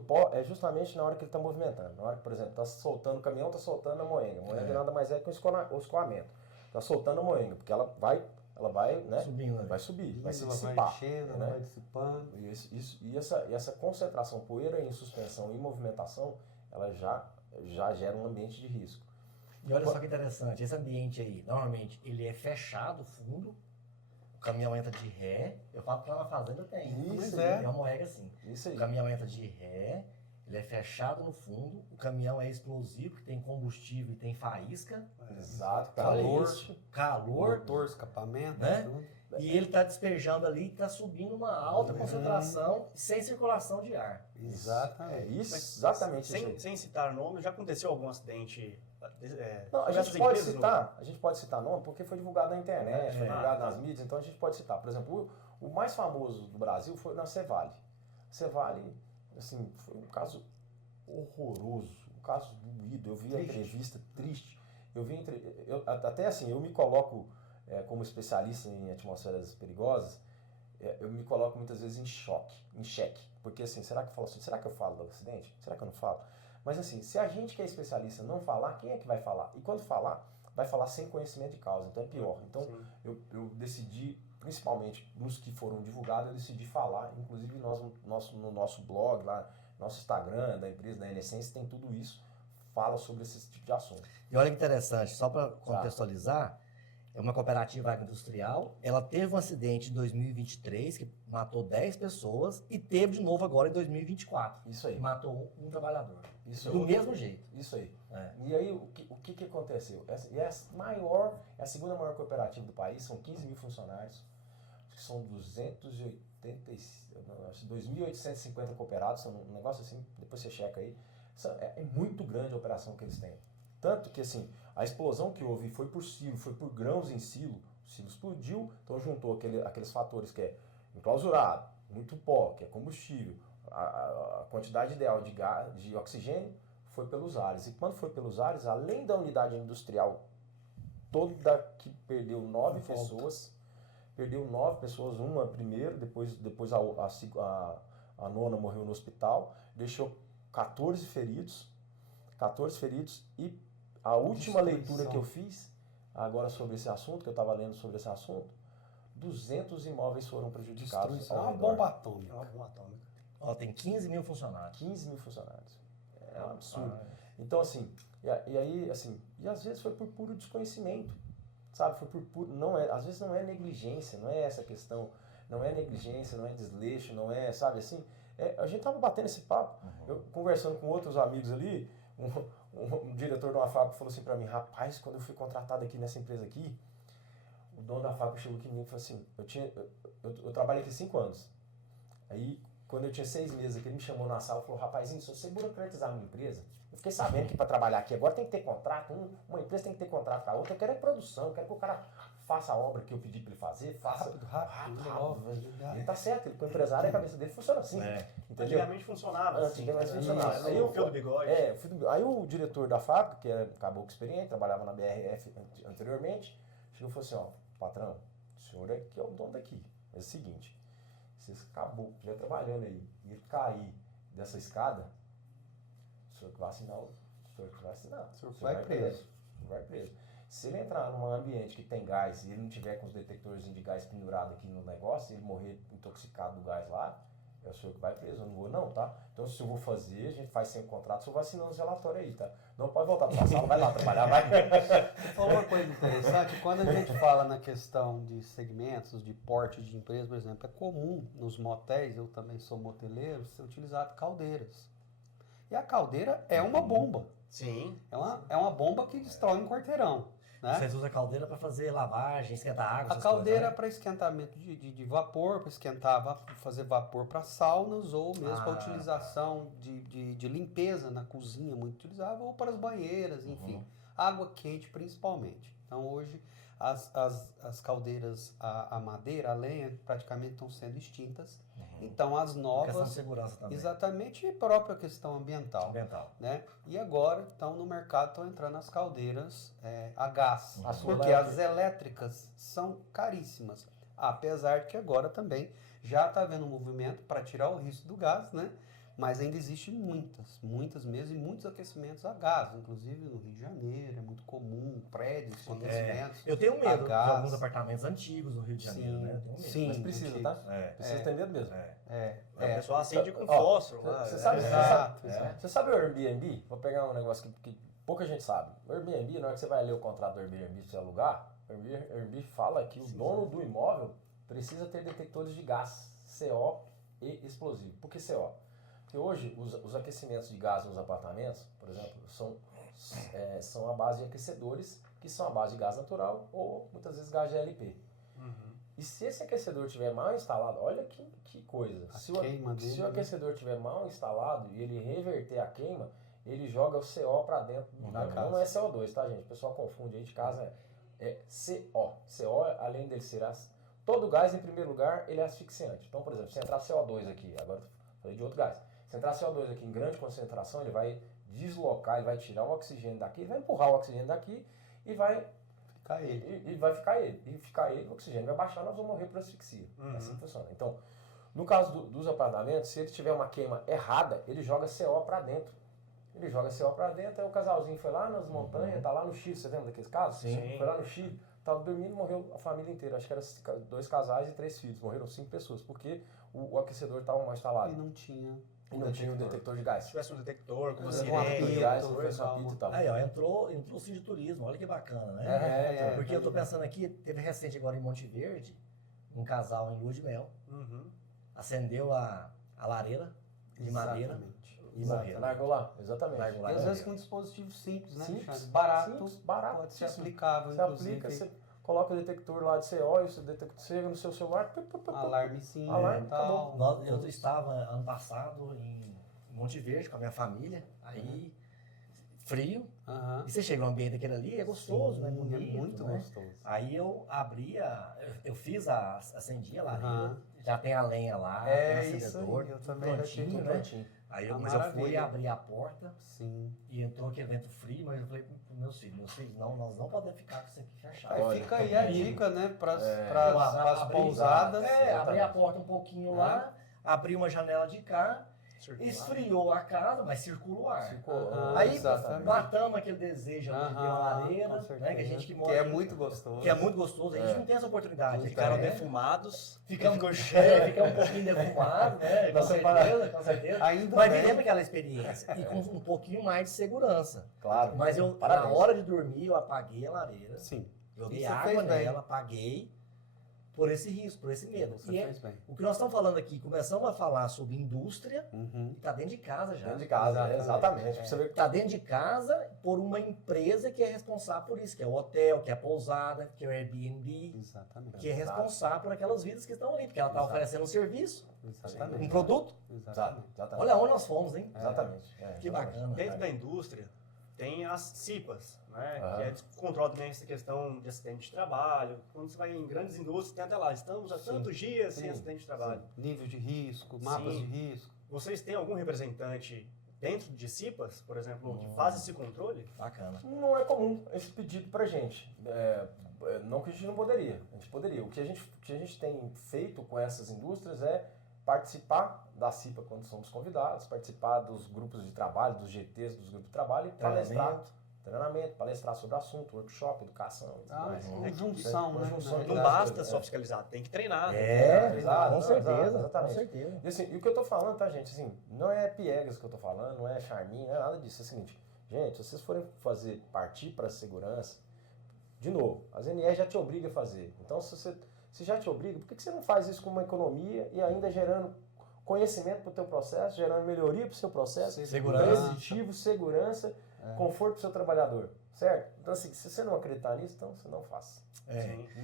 pó é justamente na hora que ele está movimentando. Na hora que, por exemplo, está soltando o caminhão, está soltando a moenga. A moenga nada mais é que o escoamento. Está soltando a moenga, porque ela vai, né? Subindo, né? Vai subir, vai se Ela vai dissipar. enchendo, né? ela vai dissipando. E essa concentração, poeira em suspensão e movimentação, ela já gera um ambiente de risco. E olha só que interessante, esse ambiente aí, normalmente, ele é fechado, fundo, o caminhão entra de ré, eu falo que lá na fazenda tem. Isso, é uma regra assim. Isso aí. O caminhão entra de ré, ele é fechado no fundo, o caminhão é explosivo, que tem combustível e tem faísca, Exato. Calor. calor, Motor, escapamento, né? tudo. E ele está despejando ali, está subindo uma alta concentração sem circulação de ar. Exatamente. Exatamente isso aí. Sem citar nome, já aconteceu algum acidente? Não, a dessas gente pode empresas, citar, nome porque foi divulgado na internet, foi divulgado tá. nas mídias, então a gente pode citar. Por exemplo, o mais famoso do Brasil foi na Cevale. Cevale, assim, foi um caso horroroso, um caso doído. Eu vi a entrevista triste. Até assim, eu me coloco como especialista em atmosferas perigosas, eu me coloco muitas vezes em xeque. Porque assim, será que eu falo do acidente? Será que eu não falo? Mas assim, se a gente que é especialista não falar, quem é que vai falar? E quando falar, vai falar sem conhecimento de causa, então é pior. Então eu decidi, principalmente nos que foram divulgados, eu decidi falar, inclusive no nosso blog, lá, nosso Instagram, da empresa, da NSense, tem tudo isso, fala sobre esse tipo de assunto. E olha que interessante, só para contextualizar, é uma cooperativa agroindustrial, ela teve um acidente em 2023 que matou 10 pessoas e teve de novo agora em 2024. Isso aí. Que matou um trabalhador. Isso Do aí. mesmo jeito. Isso aí. É. E aí, o que aconteceu? É a segunda maior cooperativa do país, são 15 mil funcionários, acho que são 2.850 cooperados, são um negócio assim, depois você checa aí. É muito grande a operação que eles têm. Tanto que, assim, a explosão que houve foi por silo, foi por grãos em silo. O silo explodiu, então juntou aqueles fatores que é enclausurado, muito pó, que é combustível, a quantidade ideal de oxigênio foi pelos ares. E quando foi pelos ares, além da unidade industrial toda que perdeu 9 pessoas, uma primeiro, depois a nona morreu no hospital, deixou 14 feridos e a última leitura que eu fiz agora sobre esse assunto, que eu estava lendo sobre esse assunto, 200 imóveis foram prejudicados. Destruição, uma bomba atômica. É uma bomba atômica. Ó, tem 15 mil funcionários. 15 mil funcionários. É um absurdo. Então, assim, e aí, assim, e às vezes foi por puro desconhecimento, sabe? Foi por puro, às vezes não é negligência, não é essa questão, não é negligência, não é desleixo, não é, sabe assim? A gente tava batendo esse papo, eu conversando com outros amigos ali, um diretor de uma fábrica falou assim pra mim, rapaz, quando eu fui contratado aqui nessa empresa aqui, o dono da fábrica chegou aqui em mim e falou assim, eu trabalhei aqui 5 anos, aí quando eu tinha 6 meses aqui, ele me chamou na sala e falou, rapazinho, se você burocratizar a minha empresa, eu fiquei sabendo que para trabalhar aqui agora tem que ter contrato, uma empresa tem que ter contrato com a outra, eu quero produção, eu quero que o cara faça a obra que eu pedi para ele fazer, faça rápido. Ele tá certo, ele, com o empresário, a cabeça dele funciona assim, entendeu? Antigamente funcionava. Antigamente funcionava. Aí o fio do bigode. Aí o diretor da fábrica, que acabou com experiente, trabalhava na BRF anteriormente, chegou e falou assim, ó, patrão, o senhor é que é o dono daqui, mas é o seguinte, você acabou, já trabalhando aí, e ele cair dessa escada, o senhor que vai assinar, o senhor vai preso. Vai preso. Se ele entrar num ambiente que tem gás e ele não tiver com os detectores de gás pendurado aqui no negócio, e ele morrer intoxicado do gás lá, é o senhor que vai preso, eu não vou não, tá? Então se eu vou fazer, a gente faz sem contrato, o senhor vai assinando os relatórios aí, tá? Não pode voltar para a sala, vai lá trabalhar, vai. Você falou uma coisa interessante, quando a gente fala na questão de segmentos, de porte de empresa, por exemplo, é comum nos motéis, eu também sou moteleiro, ser utilizado caldeiras. E a caldeira é uma bomba. Sim. É uma bomba que destrói um quarteirão. né? Vocês usam a caldeira para fazer lavagem, esquentar água, A essas caldeira coisas, né? para esquentamento de vapor, para esquentar, fazer vapor para saunas ou mesmo para Ah, utilização de limpeza na cozinha, muito utilizável, ou para as banheiras, enfim. Uhum. Água quente principalmente. Então hoje as caldeiras a madeira, a lenha, praticamente estão sendo extintas. Então as Questão de novas, segurança também. exatamente, e própria questão ambiental. Ambiental. Né? E agora estão no mercado, estão entrando as caldeiras a gás, As porque as elétricas são caríssimas, apesar de que agora também já está havendo um movimento para tirar o risco do gás, né? Mas ainda existe muitas mesmo, e muitos aquecimentos a gás, inclusive no Rio de Janeiro, é muito comum, prédios com aquecimentos. Eu tenho medo de gás. alguns apartamentos antigos no Rio de Janeiro, Sim, né? Eu tenho medo. sim. Mas precisa, tá? É. Precisa ter medo mesmo. O pessoal acende com Ó, fósforo lá. Você sabe, Exato, você sabe o Airbnb? Vou pegar um negócio que pouca gente sabe. O Airbnb, na hora que você vai ler o contrato do Airbnb para você alugar, o Airbnb fala que o dono do imóvel precisa ter detectores de gás, CO e explosivo. Por que CO? Porque hoje os aquecimentos de gás nos apartamentos, por exemplo, são a base de aquecedores que são a base de gás natural ou muitas vezes gás GLP. E se esse aquecedor estiver mal instalado, olha que coisa. Se dele, o aquecedor estiver mal instalado e ele reverter a queima, ele joga o CO para dentro da casa. Não é CO2, tá, gente? O pessoal confunde aí de casa, é CO. CO, além dele ser... Todo gás, em primeiro lugar, ele é asfixiante. Então, por exemplo, se entrar CO2 aqui, agora eu falei de outro gás. Se entrar CO2 aqui em grande concentração, ele vai deslocar, ele vai tirar o oxigênio daqui, ele vai empurrar o oxigênio daqui e vai... Ficar ele. E vai ficar ele. E ficar ele, o oxigênio vai baixar, nós vamos morrer por asfixia. É assim que funciona. Então, no caso dos apartamentos, se ele tiver uma queima errada, ele joga CO para dentro. Ele joga CO para dentro, aí o casalzinho foi lá nas montanhas, tá lá no Chile, você lembra daqueles casos? Sim. Foi lá no Chile, tava dormindo, morreu a família inteira. Acho que eram 2 casais e 3 filhos, morreram 5 pessoas, porque o aquecedor estava mal instalado. E não tinha o detector de gás. Se tivesse um detector com Um sirene, detector de gás, fez uma pita e tal. Aí, ó, entrou o Cid Turismo, olha que bacana, né? Porque eu tô pensando aqui, teve recente agora em Monte Verde, um casal em lua de mel, acendeu a lareira de madeira e morreram. Largou lá, exatamente. Largou lá. E às vezes com um dispositivo simples, né? Simples, Alexandre? Barato, simples, barato, pode ser sim. aplicável, Você inclusive. aplica, você coloca o detector lá de CO, e o detector chega no seu celular, Alarmezinho Alarme, e tal. acabou. Eu estava ano passado em Monte Verde com a minha família, aí frio, Aham. e você chega no ambiente daquele ali, é gostoso, né? Sim, Bonito, é muito né? gostoso. Aí eu acendi a lareira, Aham. já tem a lenha lá, É tem isso acendedor, aí, eu tudo também já prontinho, tive né? Aí Uma mas eu fui maravilha. abrir a porta Sim. e entrou aquele vento frio, mas eu falei pros meus filhos, não, nós não podemos ficar com isso aqui fechado. Aí Olha, fica aí a comigo. dica, né? Para Eu as abri- pousadas. abri a porta um pouquinho lá, abri uma janela de cá, circular. esfriou a casa, mas circula o ar. Aham, Aí exatamente. matamos aquele desejo de ter uma Aham, lareira, com né? certeza. Que a gente que Que mora é aí, muito gostoso. que é muito gostoso, a gente não tem essa oportunidade. Ficaram né? defumados. Ficamos ficou ficamos um pouquinho defumados, né? Com certeza. Ainda Mas bem. vivemos aquela experiência e com um pouquinho mais de segurança. Claro. Mas eu, Parabéns. na hora de dormir, eu apaguei a lareira, Sim. joguei E você água fez bem. nela, apaguei, por esse risco, por esse medo. Você E fez bem. o que nós estamos falando aqui, começamos a falar sobre indústria, Uhum. e está dentro de casa já. Dentro de casa, exatamente. É. Você vê Está dentro de casa por uma empresa que é responsável por isso, que é o hotel, que é a pousada, que é o Airbnb, Exatamente. que é responsável por aquelas vidas que estão ali, porque ela está Exato. oferecendo um serviço, um Exatamente. produto. Exatamente. Exatamente. Olha onde nós fomos, hein? Exatamente. Que bacana. Dentro da indústria, tem as CIPAs, né? Aham. Que é de controle também essa questão de acidente de trabalho. Quando você vai em grandes indústrias, tem até lá, estamos há tantos dias sem Sim. acidente de trabalho. Nível de risco, mapas Sim. de risco. Vocês têm algum representante dentro de CIPAs, por exemplo, que faz esse controle? Bacana. Não é comum esse pedido pra gente. Não que a gente não poderia, a gente poderia. O que a gente tem feito com essas indústrias é participar da CIPA quando somos convidados, participar dos grupos de trabalho, dos GTs, dos grupos de trabalho, e palestrar, palestrar sobre o assunto, workshop, educação. e tudo mais. Conjunção, Uma né? junção na de Não verdade. basta só fiscalizar, tem que treinar. exato, com certeza, exatamente. com certeza. E, assim, e o que eu tô falando, tá, gente, assim, não é piegas que eu tô falando, não é charminho, não é nada disso. É o seguinte, gente, se vocês forem partir para segurança, de novo, as NR já te obriga a fazer. Então, se já te obriga, por que você não faz isso com uma economia e ainda gerando conhecimento para o teu processo, gerando melhoria para o seu processo, Segurança. positivo, segurança, conforto para o seu trabalhador, certo? Então, assim, se você não acreditar nisso, então você não faça.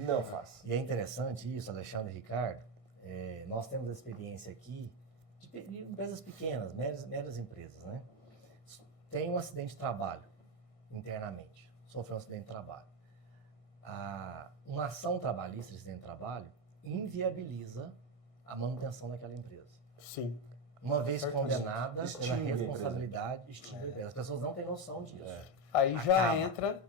Não faça. E é interessante isso, Alexandre e Ricardo. Nós temos experiência aqui de empresas pequenas, médias empresas, né? Tem um acidente de trabalho internamente, sofreu um acidente de trabalho. Uma ação trabalhista de acidente de trabalho inviabiliza a manutenção daquela empresa. Sim. Uma vez condenada pela Extingue a empresa. responsabilidade, extingue a empresa. As pessoas não têm noção disso. Aí já Acaba. entra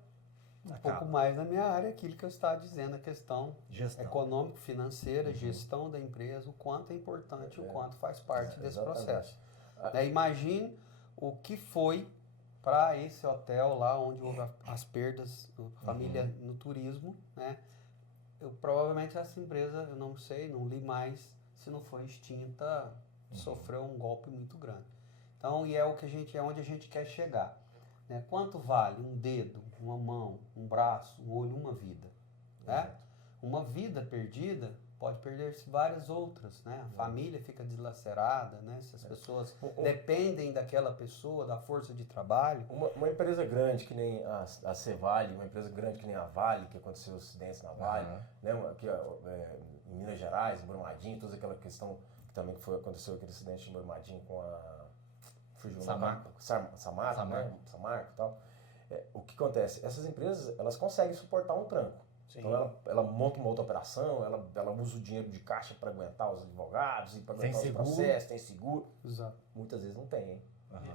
um Acaba. pouco mais na minha área, aquilo que eu estava dizendo, a questão Gestão. econômico-financeira, gestão da empresa, o quanto é importante, o quanto faz parte desse Exatamente. processo. Imagine o que foi para esse hotel lá onde houve as perdas, a família no turismo, né? Provavelmente essa empresa, eu não sei, não li mais, se não foi extinta, sofreu um golpe muito grande. Então, e é onde a gente quer chegar. Né? Quanto vale um dedo, uma mão, um braço, um olho, uma vida? Né? Uma vida perdida pode perder-se várias outras, né? A família fica deslacerada, né? Se as pessoas dependem daquela pessoa, da força de trabalho. Uma empresa grande que nem a Cevale, uma empresa grande que nem a Vale, que aconteceu acidentes na Vale, né? Em Minas Gerais, em Brumadinho, toda aquela questão que também aconteceu aquele acidente em Brumadinho com a... Samarco. Samarco, né? Samarco e tal. O que acontece? Essas empresas, elas conseguem suportar um tranco. Sim. Então ela monta uma outra operação, ela usa o dinheiro de caixa para aguentar os advogados e para aguentar os processos, tem seguro. Exato. Muitas vezes não tem, hein?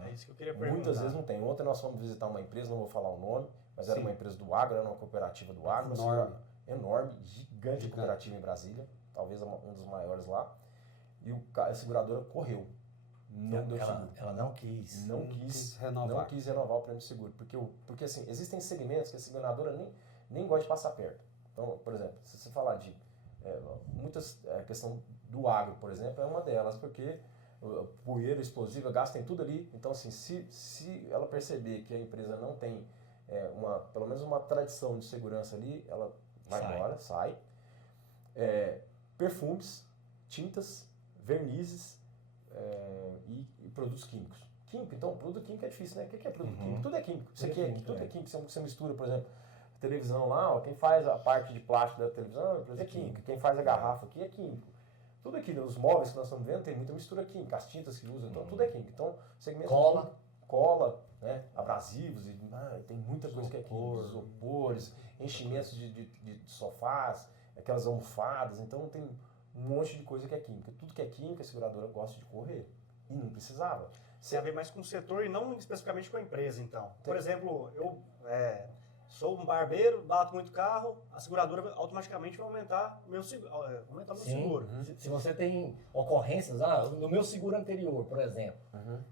É isso que eu queria perguntar. Muitas vezes não tem. Ontem nós fomos visitar uma empresa, não vou falar o nome, mas era Sim. uma empresa do agro, era uma cooperativa do agro. Enorme. Enorme, gigante cooperativa em Brasília, talvez um dos maiores lá. E a seguradora correu. Não deu seguro. Ela não quis. Não quis renovar. Não quis renovar o prêmio de seguro. Porque assim, existem segmentos que a seguradora nem gosta de passar perto. Então, por exemplo, se você falar de a questão do agro, por exemplo, é uma delas, porque poeira explosiva gasta em tudo ali. Então, assim, se ela perceber que a empresa não tem pelo menos uma tradição de segurança ali, ela vai embora, sai. Perfumes, tintas, vernizes e produtos químicos. Químico, então, produto químico é difícil, né? O que é produto químico? Tudo é químico. Tudo é químico. Você mistura, por exemplo, televisão lá, ó, quem faz a parte de plástico da televisão é uma empresa química. Quem faz a garrafa aqui é químico. Tudo aqui, os móveis que nós estamos vendo tem muita mistura química, as tintas que usam, então tudo é químico. Então, segmento cola, né, abrasivos, tem muita coisa que é química, isopores, enchimentos de sofás, aquelas almofadas, então tem um monte de coisa que é química. Tudo que é química, a seguradora gosta de correr. E não precisava. Tem a ver mais com o setor e não especificamente com a empresa, então. Por exemplo, eu sou um barbeiro, bato muito carro, a seguradora automaticamente vai aumentar o meu seguro. Se você tem ocorrências, no meu seguro anterior, por exemplo,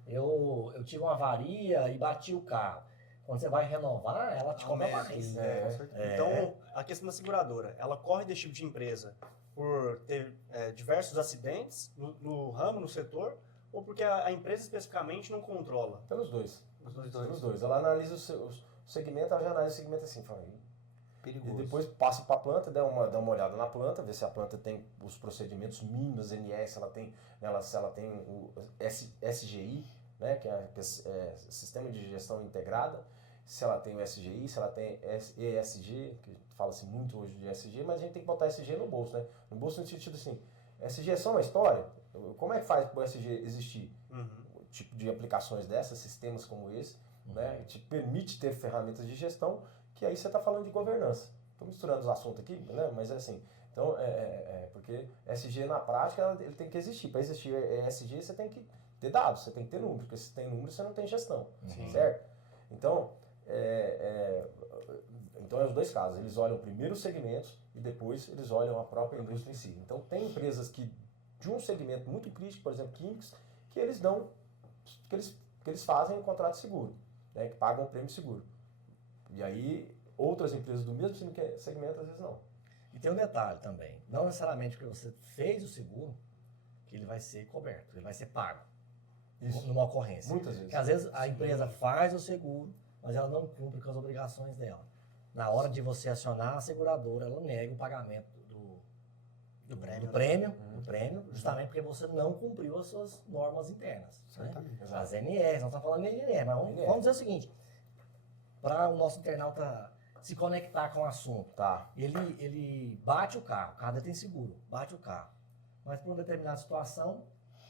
eu tive uma avaria e bati o carro. Quando você vai renovar, ela te cobra mais. Então, a questão da seguradora, ela corre desse tipo de empresa por ter diversos acidentes no ramo, no setor, ou porque a empresa especificamente não controla? Pelos dois. Pelos dois. Ela analisa o segmento, ela já analisa o segmento assim, fala, perigoso. E depois passa para a planta, dá uma olhada na planta, vê se a planta tem os procedimentos mínimos, NS, se ela tem o SGI, né, que é Sistema de Gestão Integrada, se ela tem o SGI, se ela tem ESG, que fala-se muito hoje de SG, mas a gente tem que botar SG no bolso, né? No bolso no sentido assim, SG é só uma história? Como é que faz para o SG existir? Tipo de aplicações dessas, sistemas como esse, né? Te permite ter ferramentas de gestão, que aí você está falando de governança. Estou misturando os assuntos aqui, né? Mas é assim. Então, porque SG na prática ele tem que existir. Para existir ESG você tem que ter dados, você tem que ter números, porque se tem números você não tem gestão, certo? Então, então é os dois casos. Eles olham primeiro os segmentos e depois eles olham a própria indústria em si. Então, tem empresas que de um segmento muito crítico, por exemplo, químicos, que eles fazem um contrato de seguro, né, que pagam o prêmio seguro. E aí, outras empresas do mesmo segmento, às vezes não. E tem um detalhe também, não necessariamente porque você fez o seguro, que ele vai ser coberto, ele vai ser pago. Isso. Numa ocorrência. Muitas vezes. Porque às vezes a empresa faz o seguro, mas ela não cumpre com as obrigações dela. Na hora de você acionar a seguradora, ela nega o pagamento Do prêmio, justamente porque você não cumpriu as suas normas internas. Né? Certamente. Exato. As NRs, nós estamos falando de NR, mas vamos dizer o seguinte, para o nosso internauta se conectar com o assunto, Tá. ele bate o carro dele tem seguro, bate o carro, mas por uma determinada situação,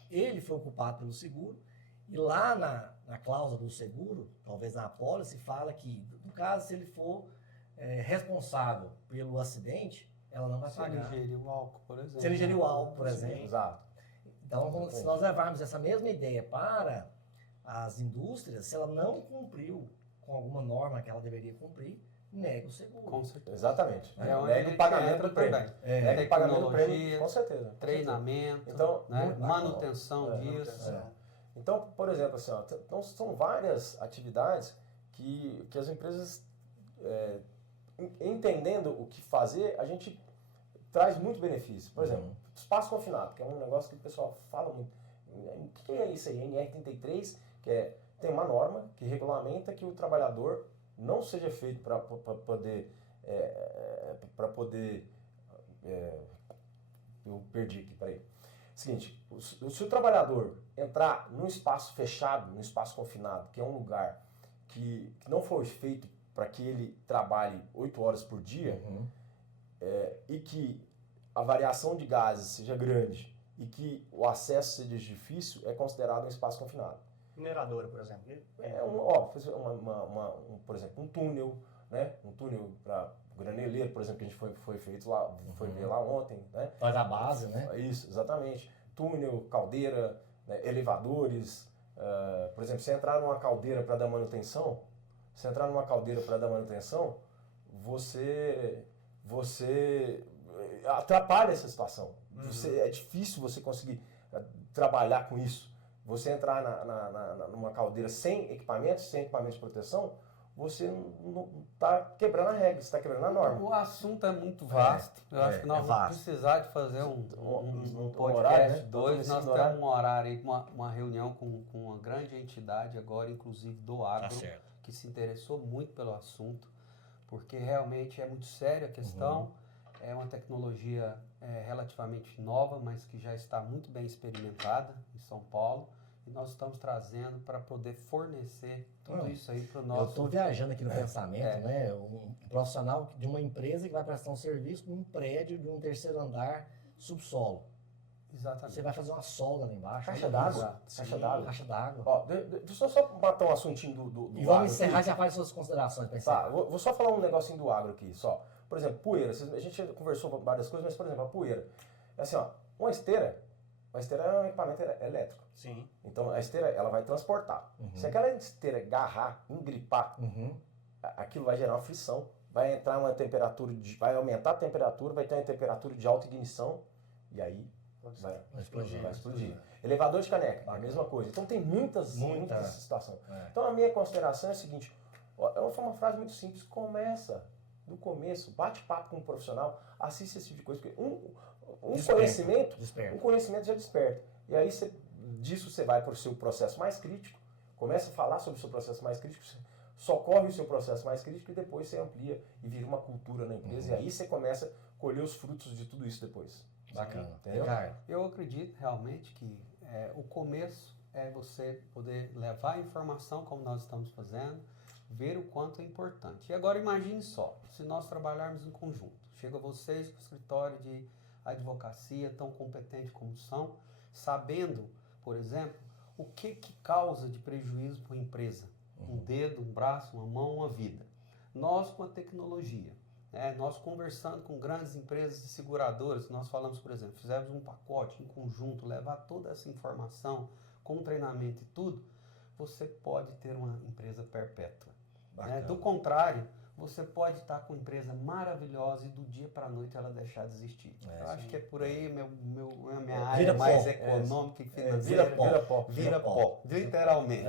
ele foi ocupado pelo seguro, e lá na cláusula do seguro, talvez na apólice, fala que, no caso, se ele for responsável pelo acidente, ela não vai Se ele pagar. ingeriu o álcool, por exemplo. Se ele ingeriu álcool, por exemplo. Exato. Então, se nós levarmos essa mesma ideia para as indústrias, se ela não cumpriu com alguma norma que ela deveria cumprir, nega o seguro. Com certeza. Exatamente. É onde Nega a o gente pagamento entra do prêmio. também. Nega o pagamento do prêmio, Tecnologia, com certeza. Treinamento, Então, né? muito Manutenção bacana. disso. Então, por exemplo, assim, ó, então são várias atividades que as empresas, entendendo o que fazer, a gente traz muito benefício. Por exemplo, espaço confinado, que é um negócio que o pessoal fala muito. O que é isso aí? NR33, tem uma norma que regulamenta que o trabalhador não seja feito para poder... eu perdi aqui, peraí. Seguinte, se o trabalhador entrar num espaço fechado, num espaço confinado, que é um lugar que não foi feito para que ele trabalhe 8 horas por dia, e que a variação de gases seja grande e que o acesso seja difícil, é considerado um espaço confinado. Mineradora, por exemplo. Por exemplo, um túnel, né? Um túnel para graneleiro, por exemplo, que a gente foi feito lá, foi ver lá ontem, né? Faz a base, né? Isso, exatamente. Túnel, caldeira, né? Elevadores. Por exemplo, se entrar numa caldeira para dar manutenção, você atrapalha essa situação. É difícil você conseguir trabalhar com isso. Você entrar numa caldeira sem equipamentos de proteção, você não está quebrando a regra, você está quebrando a norma. O assunto é muito vasto. Eu acho que nós vamos precisar de fazer um podcast horário, né? 2. Nós horário. temos um horário aí, uma reunião com uma grande entidade agora, inclusive do agro, que se interessou muito pelo assunto, porque realmente é muito séria a questão. É uma tecnologia relativamente nova, mas que já está muito bem experimentada em São Paulo. E nós estamos trazendo para poder fornecer tudo isso aí para o nosso... Eu estou viajando aqui no pensamento, né? Um profissional de uma empresa que vai prestar um serviço num prédio de um 3º andar subsolo. Exatamente. Você vai fazer uma solda lá embaixo. Caixa d'água. Caixa d'água. Ó, deixa eu só matar um assuntinho do E agro vamos encerrar, aqui. já faz suas considerações. Tá, vou só falar um negocinho do agro aqui, só. Por exemplo, poeira. A gente conversou várias coisas, mas, por exemplo, a poeira. É assim, ó, uma esteira é um equipamento elétrico. Sim. Então, a esteira, ela vai transportar. Se aquela esteira agarrar, engripar, aquilo vai gerar uma frição. Vai entrar uma temperatura, vai aumentar a temperatura, vai ter uma temperatura de alta ignição, e aí vai explodir. Elevador de caneca, a mesma coisa. Então, tem muitas situações. Então, a minha consideração é a seguinte, é uma frase muito simples, começa do começo, bate papo com um profissional, assiste esse tipo de coisa, porque um conhecimento já desperta. E aí, disso você vai para o seu processo mais crítico, começa a falar sobre o seu processo mais crítico, socorre o seu processo mais crítico e depois você amplia e vira uma cultura na empresa. E aí você começa a colher os frutos de tudo isso depois. Bacana. Entendeu? Eu acredito realmente que o começo é você poder levar a informação como nós estamos fazendo, ver o quanto é importante. E agora imagine só, se nós trabalharmos em conjunto, chega vocês com o escritório de advocacia tão competente como são, sabendo, por exemplo, o que causa de prejuízo para a empresa. Um dedo, um braço, uma mão, uma vida. Nós com a tecnologia, nós conversando com grandes empresas e seguradoras, nós falamos, por exemplo, fizemos um pacote em conjunto, levar toda essa informação com treinamento e tudo, você pode ter uma empresa perpétua. Do contrário, você pode estar com uma empresa maravilhosa e do dia para a noite ela deixar de existir. Eu acho que é por aí minha área mais econômica e financeira. Vira pó. Literalmente.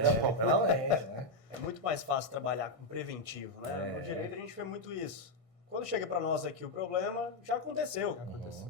É muito mais fácil trabalhar com preventivo, né? No direito a gente vê muito isso. Quando chega para nós aqui o problema, já aconteceu.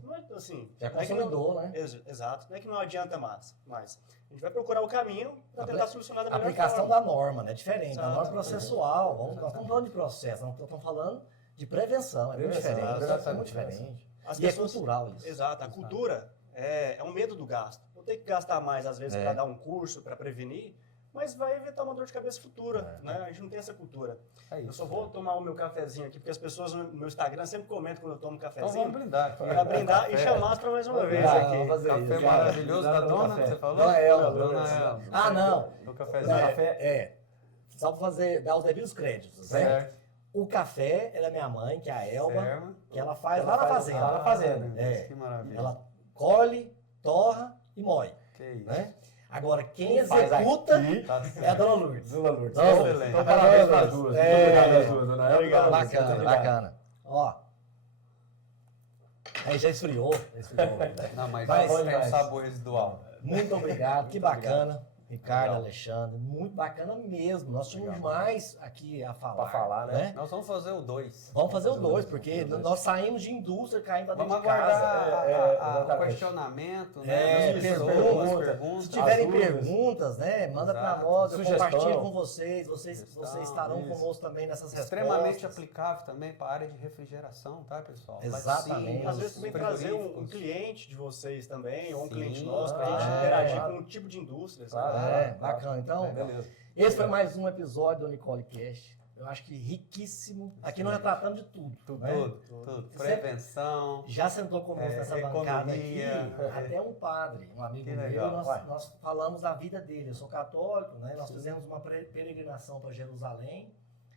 Não é assim. Já consolidou, né? Exato. Não é que não adianta mais. A gente vai procurar o caminho para tentar solucionar da A melhor aplicação forma. da norma, né? Diferente. Exato. A norma processual. Nós estamos falando de processo, nós estamos falando de prevenção. É muito diferente. É muito diferente. As E é pessoas... cultural isso. Exato, a cultura é um medo do gasto. Vou ter que gastar mais, às vezes, para dar um curso, para prevenir, mas vai evitar uma dor de cabeça futura, né? A gente não tem essa cultura. É Eu isso. só vou tomar o meu cafezinho aqui, porque as pessoas no meu Instagram sempre comentam quando eu tomo um Então cafezinho. vamos brindar aqui. Para brindar e Café. chamar para mais uma vez Ah, aqui. vamos fazer Café isso. maravilhoso da Obrigado pelo dona, café. você falou? Dona Elma. Dona Elma. Ah, não. O cafezinho. Só para dar os devidos créditos, né? Certo. O café, ela é minha mãe, que é a Elma, Certo. que ela faz Ela lá na faz fazenda. lá na fazenda. É. Que maravilha. Ela colhe, torra e moe, Que isso. né? Agora, quem Faz executa aqui. Tá é a Dona Lourdes. Dona Lourdes. Dona Lourdes. Excelente. Então, parabéns para as duas. Muito obrigado às duas, dona Elma. Obrigado. Dona Lourdes. Bacana, Muito obrigado. bacana. Ó. Aí já esfriou. Não, mas Mas- tem um sabor residual. Muito obrigado, que bacana. Ricardo, Legal. Alexandre, muito bacana mesmo. Nós tínhamos Legal. mais aqui a falar. Pra falar, né? Nós vamos fazer o 2. Vamos fazer o fazer o 2, dois, porque vamos fazer o dois. nós saímos de indústria, caímos pra dentro Vamos de casa. aguardar o exatamente. questionamento, É, né? Das pessoas, pergunta. perguntas. Se tiverem As dúvidas. perguntas, né, manda para Exato. nós, eu Sugestão. compartilho com vocês. Vocês Sugestão, estarão isso. conosco também nessas Extremamente respostas. aplicável também para a área de refrigeração, tá, pessoal? Exatamente. Às vezes também trazer um frigoríficos. cliente de vocês também, ou um Sim. cliente nosso, para a gente Ah, interagir claro. com um tipo de indústria. Claro. sabe? É, bacana. Então, Beleza. esse foi mais um episódio do Nicole Cast. Eu acho que riquíssimo. Aqui nós tratamos de tudo. Tudo, né? tudo. Você- Prevenção. Já sentou conosco nessa bancada aqui, economia. até um padre, um amigo Que meu, legal. nós falamos da vida dele. Eu sou católico, né? Nós fizemos uma peregrinação para Jerusalém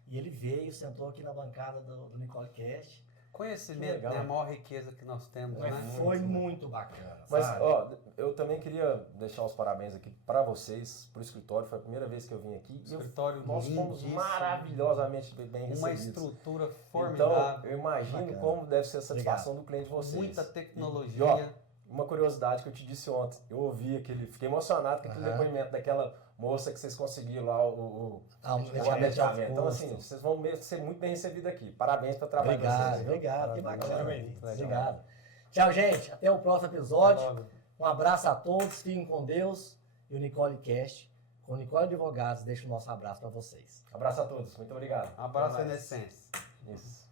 e ele veio, sentou aqui na bancada do Nicole Cast. Conhecimento, legal. né? A maior riqueza que nós temos, Mas né? foi muito bacana. Mas, sabe? ó, eu também queria deixar os parabéns aqui para vocês, pro escritório. Foi a primeira vez que eu vim aqui. E Escritório nós fomos lindíssimo. maravilhosamente bem recebidos. Uma estrutura Então, formidável. eu imagino Bacana. como deve ser a satisfação do cliente de vocês. Muita E, ó, tecnologia. uma curiosidade que eu te disse ontem. Eu ouvi fiquei emocionado com aquele Aham. depoimento daquela moça que vocês conseguiram lá, o medicamento de alto Então, custo. assim, vocês vão ser muito bem recebidos aqui. Parabéns pelo trabalho de Obrigado, vocês. viu? obrigado, que Parabéns. bacana. Muito legal. Obrigado. Tchau, gente. Até o próximo episódio. Logo. Um abraço a todos, fiquem com Deus. E o Nicole Cast, com o Nicole Advogados, deixa o nosso abraço para vocês. Abraço a todos. Muito obrigado. Abraço Até na mais. essência. Isso.